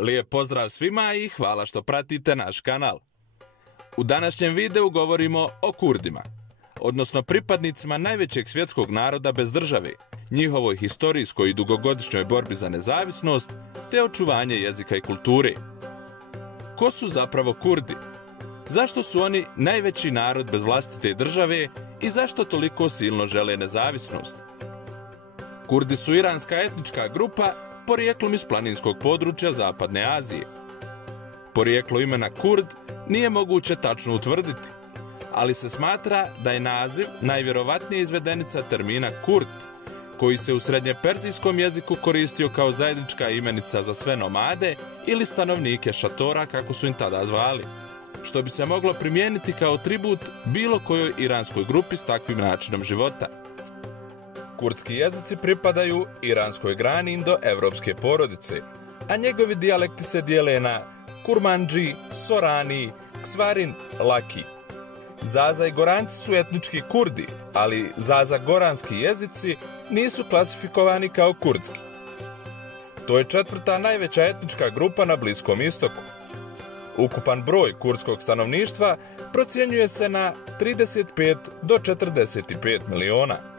Lijep pozdrav svima i hvala što pratite naš kanal. U današnjem videu govorimo o Kurdima, odnosno pripadnicima najvećeg svjetskog naroda bez države, njihovoj historijskoj i dugogodišnjoj borbi za nezavisnost te očuvanje jezika i kulture. Ko su zapravo Kurdi? Zašto su oni najveći narod bez vlastite države i zašto toliko silno žele nezavisnost? Kurdi su iranska etnička grupa porijeklom iz planinskog područja Zapadne Azije. Porijeklo imena Kurd nije moguće tačno utvrditi, ali se smatra da je naziv najvjerovatnija izvedenica termina Kurd, koji se u srednjeperzijskom jeziku koristio kao zajednička imenica za sve nomade ili stanovnike šatora, kako su im tada zvali, što bi se moglo primijeniti kao tribut bilo kojoj iranskoj grupi s takvim načinom života. Kurdski jezici pripadaju iranskoj grani indoevropske porodice, a njegovi dijalekti se dijele na Kurmanđi, Sorani, Ksvarin, Laki. Zaza-Goranci su etnički Kurdi, ali Zaza-Goranski jezici nisu klasifikovani kao kurdski. To je četvrta najveća etnička grupa na Bliskom istoku. Ukupan broj kurdskog stanovništva procjenjuje se na 35 do 45 miliona.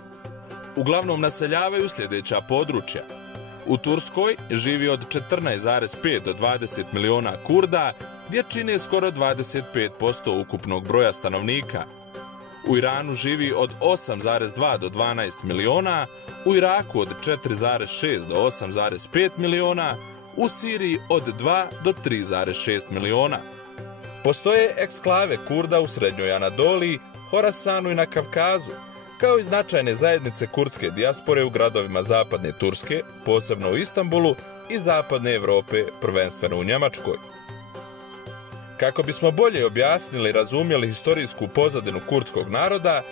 Uglavnom naseljavaju sljedeća područja. U Turskoj živi od 14,5 do 20 miliona Kurda, gdje čine skoro 25% ukupnog broja stanovnika. U Iranu živi od 8,2 do 12 miliona, u Iraku od 4,6 do 8,5 miliona, u Siriji od 2 do 3,6 miliona. Postoje eksklave Kurda u Srednjoj Anadoliji, Horasanu i na Kavkazu, kao i značajne zajednice kurdske dijaspore u gradovima Zapadne Turske, posebno u Istanbulu, i Zapadne Evrope, prvenstveno u Njemačkoj. Kako bismo bolje objasnili i razumjeli historijsku pozadinu kurdskog naroda,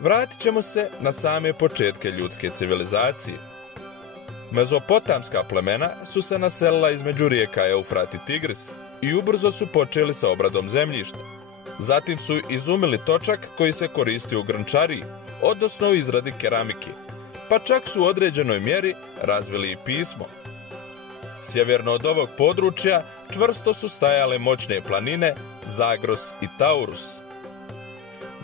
vratit ćemo se na same početke ljudske civilizacije. Mezopotamska plemena su se naselila između rijeka Eufrat i Tigris i ubrzo su počeli sa obradom zemljišta. Zatim su izumili točak koji se koristi u grnčariji, odnosno u izradi keramike, pa čak su u određenoj mjeri razvili i pismo. Sjeverno od ovog područja čvrsto su stajale moćne planine Zagros i Taurus.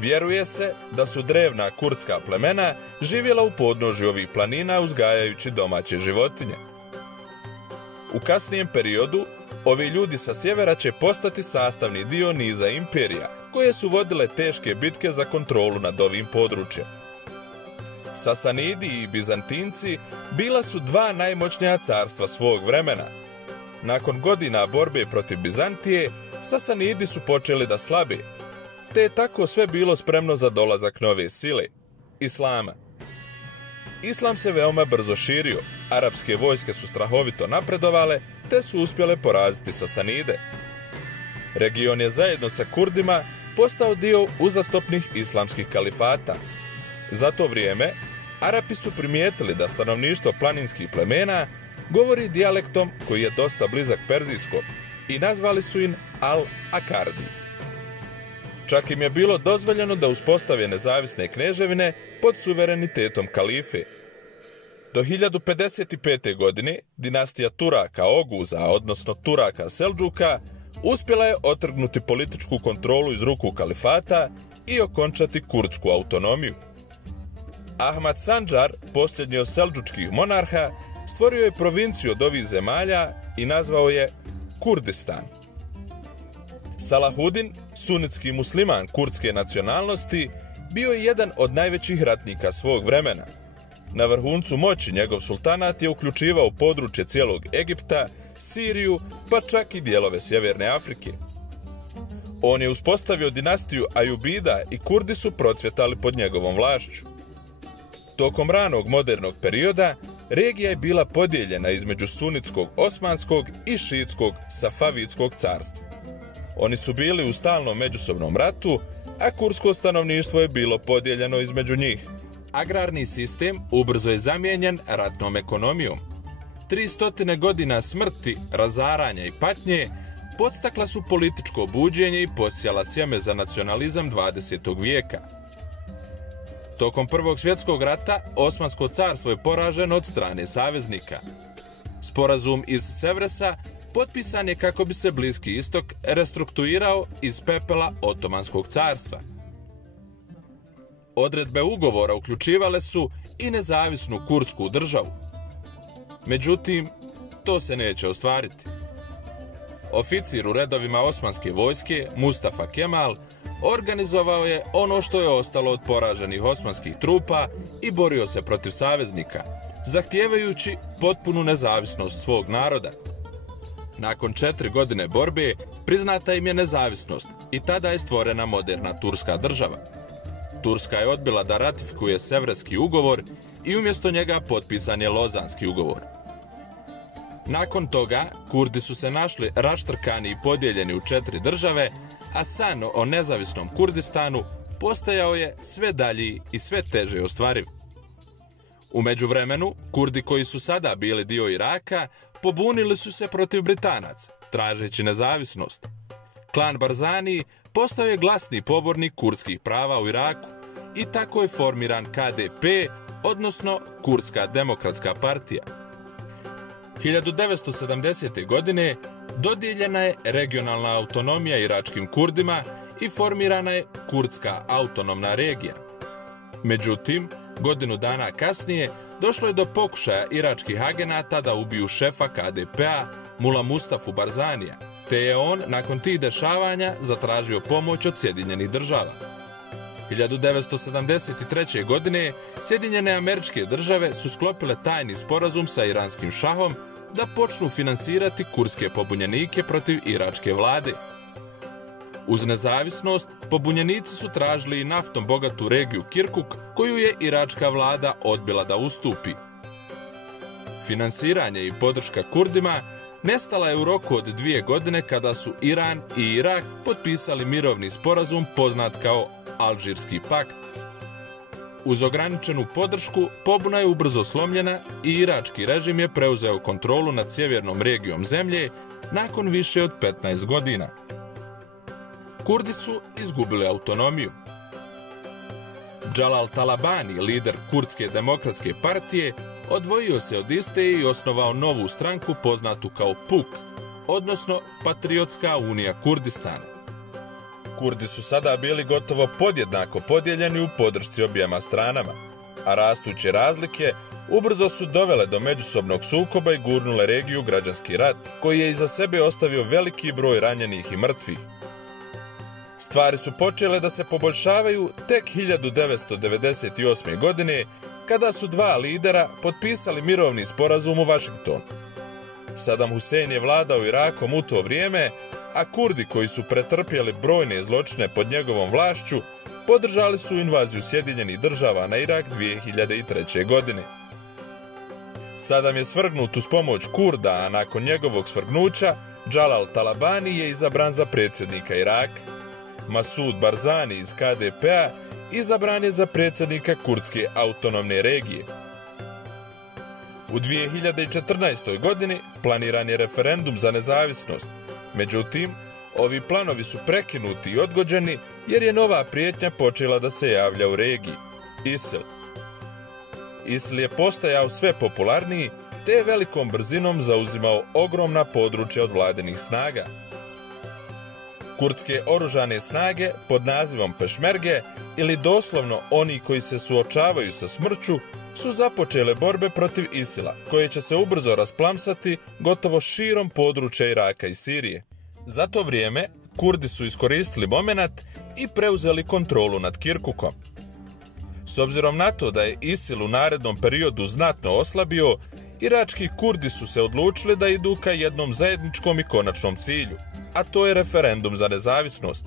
Vjeruje se da su drevna kurdska plemena živjela u podnožju ovih planina uzgajajući domaće životinje. U kasnijem periodu ovi ljudi sa sjevera će postati sastavni dio niza imperija, koje su vodile teške bitke za kontrolu nad ovim područjem. Sasanidi i Bizantinci bila su dva najmoćnija carstva svog vremena. Nakon godina borbe protiv Bizantije, Sasanidi su počeli da slabe, te je tako sve bilo spremno za dolazak nove sile, Islama. Islam se veoma brzo širio, arapske vojske su strahovito napredovale, te su uspjele poraziti Sasanide. Region je zajedno sa Kurdima postao dio uzastopnih islamskih kalifata. Za to vrijeme, Arapi su primijetili da stanovništvo planinskih plemena govori dijalektom koji je dosta blizak perzijskom i nazvali su im Al-Akardi. Čak im je bilo dozvoljeno da uspostave nezavisne kneževine pod suverenitetom kalife. Do 1055. godine dinastija Turaka Oguza, odnosno Turaka Selđuka, uspjela je otrgnuti političku kontrolu iz ruku kalifata i okončati kurdsku autonomiju. Ahmad Sanđar, posljednji od selđučkih monarha, stvorio je provinciju od ovih zemalja i nazvao je Kurdistan. Salahudin, sunitski musliman kurdske nacionalnosti, bio je jedan od najvećih ratnika svog vremena. Na vrhuncu moći njegov sultanat je uključivao područje cijelog Egipta, Siriju, pa čak i dijelove Sjeverne Afrike. On je uspostavio dinastiju Ajubida i Kurdi su procvjetali pod njegovom vlašću. Tokom ranog modernog perioda, regija je bila podijeljena između sunitskog osmanskog i šiitskog safavitskog carstva. Oni su bili u stalnom međusobnom ratu, a kurdsko stanovništvo je bilo podijeljeno između njih. Agrarni sistem ubrzo je zamijenjen ratnom ekonomijom. 300 godina smrti, razaranja i patnje podstakla su političko buđenje i posijala sjeme za nacionalizam 20. vijeka. Tokom Prvog svjetskog rata Osmansko carstvo je poraženo od strane saveznika. Sporazum iz Sevresa potpisan je kako bi se Bliski istok restrukturirao iz pepela Otomanskog carstva. Odredbe ugovora uključivale su i nezavisnu kurdsku državu. Međutim, to se neće ostvariti. Oficir u redovima osmanske vojske, Mustafa Kemal, organizovao je ono što je ostalo od poraženih osmanskih trupa i borio se protiv saveznika, zahtijevajući potpunu nezavisnost svog naroda. Nakon 4 godine borbe, priznata im je nezavisnost i tada je stvorena moderna turska država. Turska je odbila da ratifikuje Sevreski ugovor i umjesto njega potpisan je Lozanski ugovor. Nakon toga, Kurdi su se našli raštrkani i podijeljeni u 4 države, a san o nezavisnom Kurdistanu postajao je sve dalji i sve teže ostvariv. U međuvremenu, Kurdi koji su sada bili dio Iraka, pobunili su se protiv Britanaca, tražeći nezavisnost. Klan Barzani postao je glasni pobornik kurdskih prava u Iraku i tako je formiran KDP, odnosno Kurdska demokratska partija. 1970. godine dodijeljena je regionalna autonomija iračkim Kurdima i formirana je Kurdska autonomna regija. Međutim, godinu dana kasnije došlo je do pokušaja iračkih agenata da ubiju šefa KDP-a Mula Mustafu Barzanija, te je on nakon tih dešavanja zatražio pomoć od Sjedinjenih država. 1973. godine Sjedinjene Američke Države su sklopile tajni sporazum sa iranskim šahom da počnu finansirati kurdske pobunjenike protiv iračke vlade. Uz nezavisnost, pobunjenici su tražili i naftom bogatu regiju Kirkuk, koju je iračka vlada odbila da ustupi. Finansiranje i podrška Kurdima nestala je u roku od 2 godine kada su Iran i Irak potpisali mirovni sporazum poznat kao Alžirski pakt. Uz ograničenu podršku, pobuna je ubrzo slomljena i irački režim je preuzeo kontrolu nad sjevernom regijom zemlje nakon više od 15 godina. Kurdi su izgubili autonomiju. Jalal Talabani, lider Kurdske demokratske partije, odvojio se od iste i osnovao novu stranku poznatu kao PUK, odnosno Patriotska unija Kurdistana. Kurdi su sada bili gotovo podjednako podijeljeni u podršci objema stranama, a rastuće razlike ubrzo su dovele do međusobnog sukoba i gurnule regiju u građanski rat, koji je iza sebe ostavio veliki broj ranjenih i mrtvih. Stvari su počele da se poboljšavaju tek 1998. godine, kada su 2 lidera potpisali mirovni sporazum u Vašingtonu. Saddam Hussein je vladao Irakom u to vrijeme, a Kurdi koji su pretrpjeli brojne zločine pod njegovom vlašću, podržali su invaziju Sjedinjenih država na Irak 2003. godine. Saddam je svrgnut uz pomoć Kurda, a nakon njegovog svrgnuća, Jalal Talabani je izabran za predsjednika Iraka. Masud Barzani iz KDP-a izabran je za predsjednika Kurdske autonomne regije. U 2014. godini planiran je referendum za nezavisnost, međutim, ovi planovi su prekinuti i odgođeni jer je nova prijetnja počela da se javlja u regiji – ISIL. ISIL je postajao sve popularniji te je velikom brzinom zauzimao ogromna područja od vladinih snaga. Kurdske oružane snage pod nazivom Pešmerge, ili doslovno oni koji se suočavaju sa smrću, su započele borbe protiv ISIL-a, koje će se ubrzo rasplamsati gotovo širom područja Iraka i Sirije. Za to vrijeme, Kurdi su iskoristili momenat i preuzeli kontrolu nad Kirkukom. S obzirom na to da je ISIL u narednom periodu znatno oslabio, irački Kurdi su se odlučili da idu ka jednom zajedničkom i konačnom cilju, a to je referendum za nezavisnost.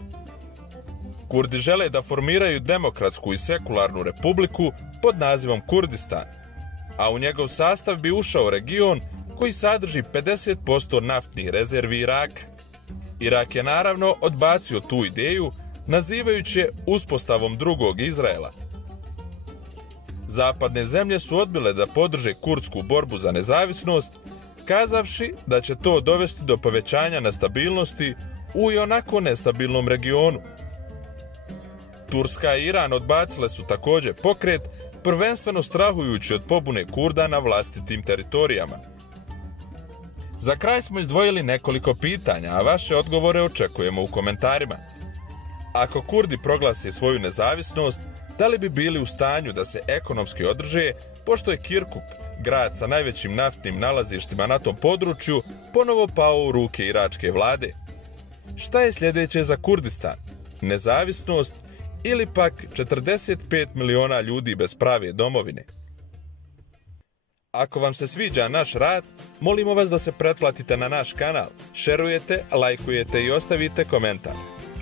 Kurdi žele da formiraju demokratsku i sekularnu republiku pod nazivom Kurdistan, a u njegov sastav bi ušao region koji sadrži 50% naftnih rezervi Iraka. Irak je naravno odbacio tu ideju, nazivajući je uspostavom drugog Izraela. Zapadne zemlje su odbile da podrže kurdsku borbu za nezavisnost, kazavši da će to dovesti do povećanja nestabilnosti u i onako nestabilnom regionu. Turska i Iran odbacile su također pokret, prvenstveno strahujući od pobune Kurda na vlastitim teritorijama. Za kraj smo izdvojili nekoliko pitanja, a vaše odgovore očekujemo u komentarima. Ako Kurdi proglase svoju nezavisnost, da li bi bili u stanju da se ekonomski održe, pošto je Kirkuk, grad sa najvećim naftnim nalazištima na tom području, ponovo pao u ruke iračke vlade? Šta je sljedeće za Kurdistan? Nezavisnost ili pak 45 miliona ljudi bez prave domovine? Ako vam se sviđa naš rad, molimo vas da se pretplatite na naš kanal, šerujete, lajkujete i ostavite komentar.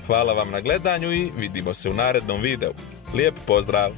Hvala vam na gledanju i vidimo se u narednom videu. Lijep pozdrav!